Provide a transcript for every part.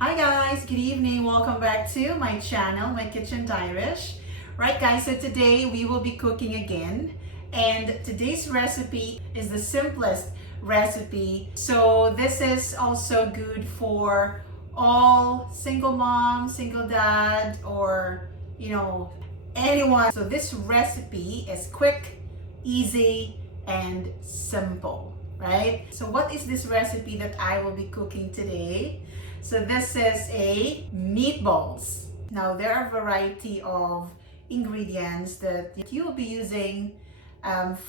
Hi guys, good evening. Welcome back to my channel, my kitchen diarish. Right guys, so today we will be cooking again, and today's recipe is the simplest recipe. So this is also good for all single mom, single dad, or anyone. So this recipe is quick, easy, and simple, right? So what is this recipe that I will be cooking today? So this is a meatballs. Now there are a variety of ingredients that you'll be using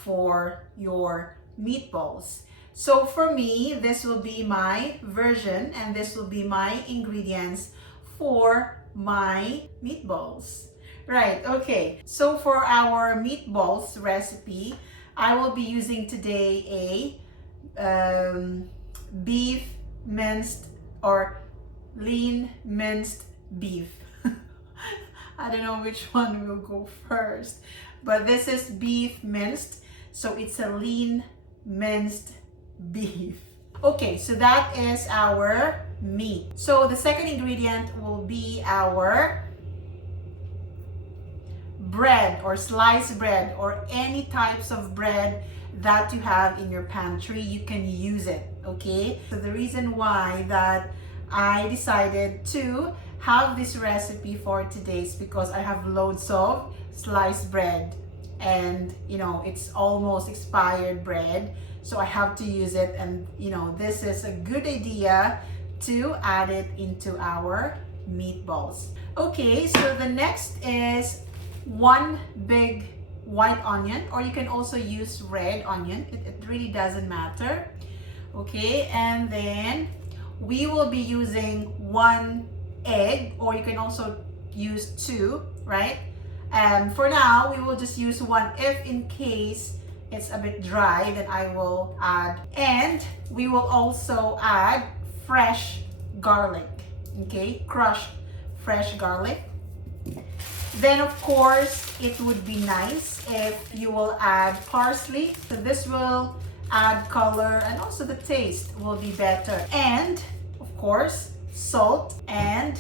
for your meatballs. So for me, this will be my version and this will be my ingredients for my meatballs. Right, okay. So for our meatballs recipe, I will be using today a beef minced or lean minced beef. I don't know which one will go first, but this is beef minced, so it's a lean minced beef. Okay, so that is our meat. So the second ingredient will be our bread or sliced bread or any types of bread that you have in your pantry. You can use it, okay? So the reason why that I decided to have this recipe for today is because I have loads of sliced bread and it's almost expired bread, so I have to use it, and this is a good idea to add it into our meatballs. Okay, so the next is one big white onion, or you can also use red onion. It really doesn't matter. Okay, and then we will be using one egg, or you can also use two, right? For now, we will just use one. If in case it's a bit dry, then I will add. And we will also add fresh garlic, okay? Crushed fresh garlic. Then of course, it would be nice if you will add parsley. So this will add color and also the taste will be better. And of course, salt and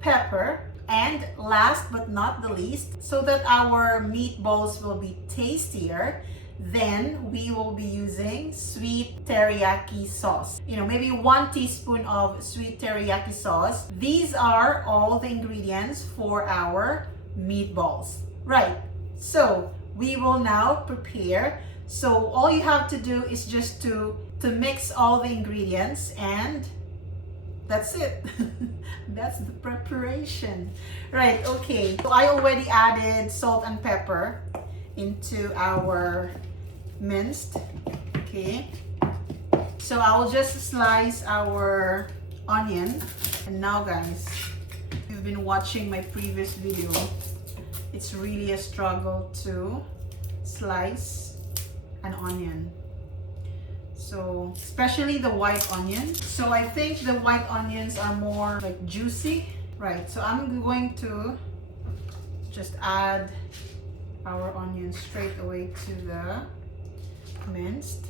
pepper. And last but not the least, so that our meatballs will be tastier, then we will be using sweet teriyaki sauce. Maybe 1 teaspoon of sweet teriyaki sauce. These are all the ingredients for our meatballs. Right, so we will now prepare. So all you have to do is just to mix all the ingredients, and that's it. That's the preparation. Right, okay. So I already added salt and pepper into our minced, okay? So I will just slice our onion. And now guys, if you've been watching my previous video, it's really a struggle to slice an onion. So especially the white onion. So I think the white onions are more like juicy. Right, so I'm going to just add our onions straight away to the minced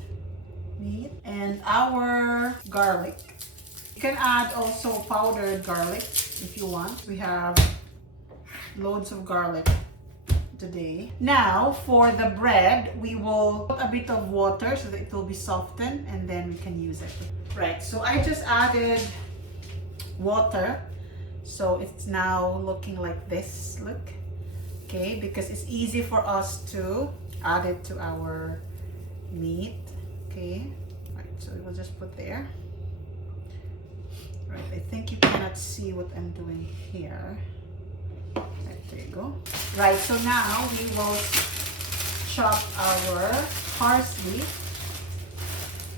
meat. And our garlic. You can add also powdered garlic if you want. We have loads of garlic today. Now for the bread, we will put a bit of water so that it will be softened, and then we can use it. Right, so I just added water, so it's now looking like this. Look, okay, because it's easy for us to add it to our meat. Okay, right, so we will just put there. Right, I think you cannot see what I'm doing here. Right, there you go. Right, so now we will chop our parsley,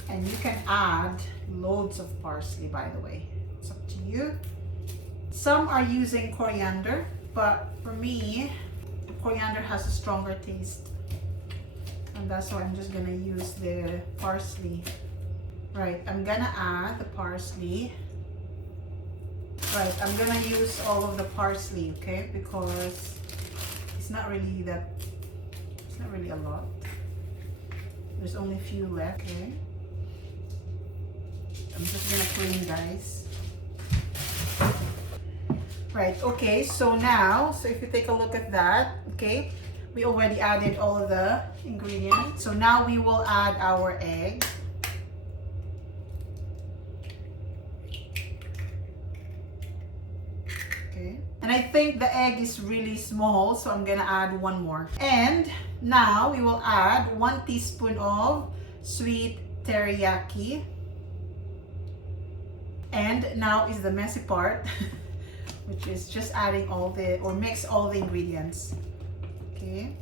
and you can add loads of parsley, by the way. It's up to you. Some are using coriander, but for me, coriander has a stronger taste, and that's why I'm just gonna use the parsley. Right, I'm gonna add the parsley. Right, I'm gonna use all of the parsley, okay, because it's not really a lot. There's only a few left. Okay. I'm just gonna clean, guys. Right, okay, so now, so if you take a look at that, okay, we already added all of the ingredients. So now we will add our egg. Okay, and I think the egg is really small, so I'm gonna add one more. And now we will add 1 teaspoon of sweet teriyaki. And now is the messy part, which is just adding all the, or mix all the ingredients. Okay.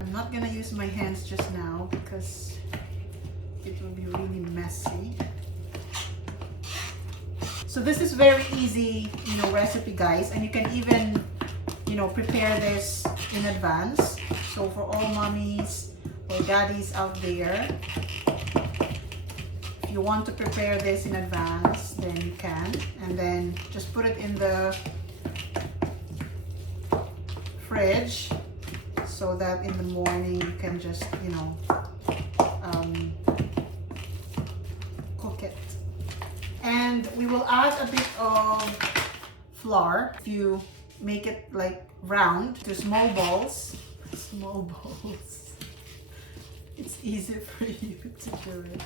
I'm not gonna use my hands just now because it will be really messy. So this is very easy, you know, recipe, guys, and you can even, you know, prepare this in advance. So for all mommies or daddies out there, if you want to prepare this in advance, then you can, and then just put it in the fridge so that in the morning you can just, you know, cook it. And we will add a bit of flour. If you make it like round to small balls, it's easy for you to do it.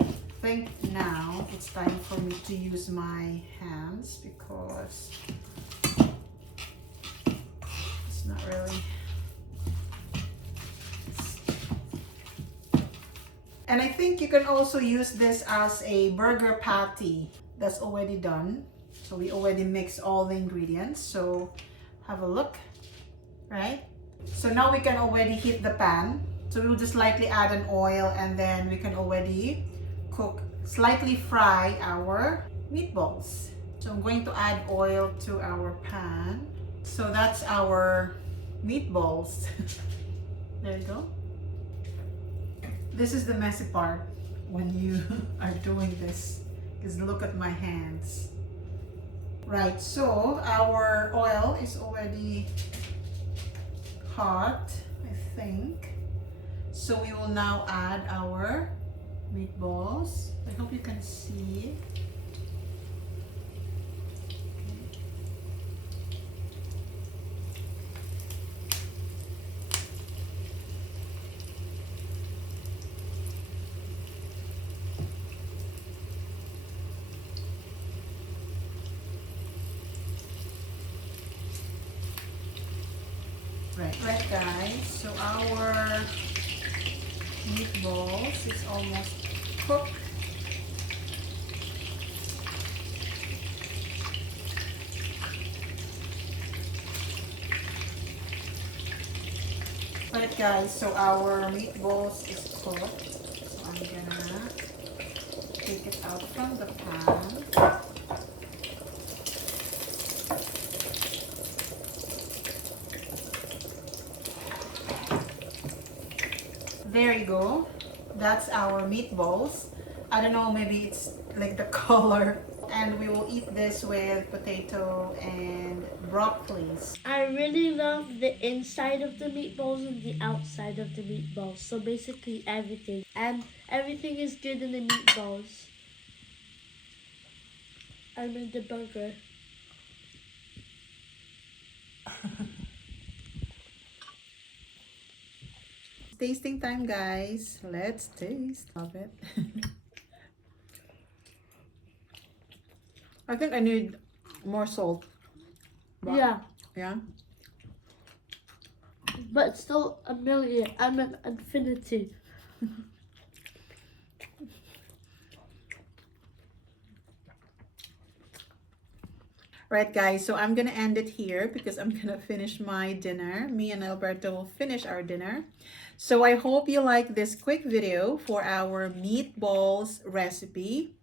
I think now it's time for me to use my hands because it's not really. And I think you can also use this as a burger patty that's already done. So we already mixed all the ingredients. So have a look, right? So now we can already heat the pan. So we'll just lightly add an oil and then we can already cook, slightly fry our meatballs. So I'm going to add oil to our pan. So that's our meatballs. There you go. This is the messy part when you are doing this, because look at my hands. Right, so our oil is already hot, I think. So we will now add our meatballs. I hope you can see. Right guys, so our meatballs is almost cooked. Right guys, so our meatballs is cooked. So I'm gonna take it out from the pan. There you go. That's our meatballs. I don't know, maybe it's like the color. And we will eat this with potato and broccoli. I really love the inside of the meatballs and the outside of the meatballs. So basically everything. And everything is good in the meatballs. I mean the burger. Tasting time, guys. Let's taste. Love it. I think I need more salt. But, yeah. Yeah. But still a million. I'm an infinity. Right guys, so I'm gonna end it here because I'm gonna finish my dinner. Me and Alberto will finish our dinner. So I hope you like this quick video for our meatballs recipe.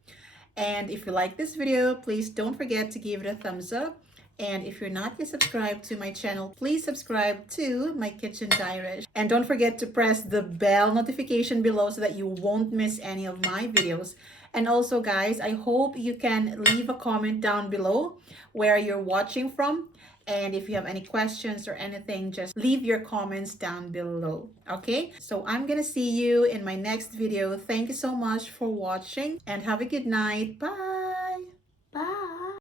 And if you like this video, please don't forget to give it a thumbs up. And if you're not yet subscribed to my channel, please subscribe to my kitchen diary. And don't forget to press the bell notification below so that you won't miss any of my videos. And also guys, I hope you can leave a comment down below where you're watching from. And if you have any questions or anything, just leave your comments down below. Okay, so I'm gonna see you in my next video. Thank you so much for watching and have a good night. Bye. Bye.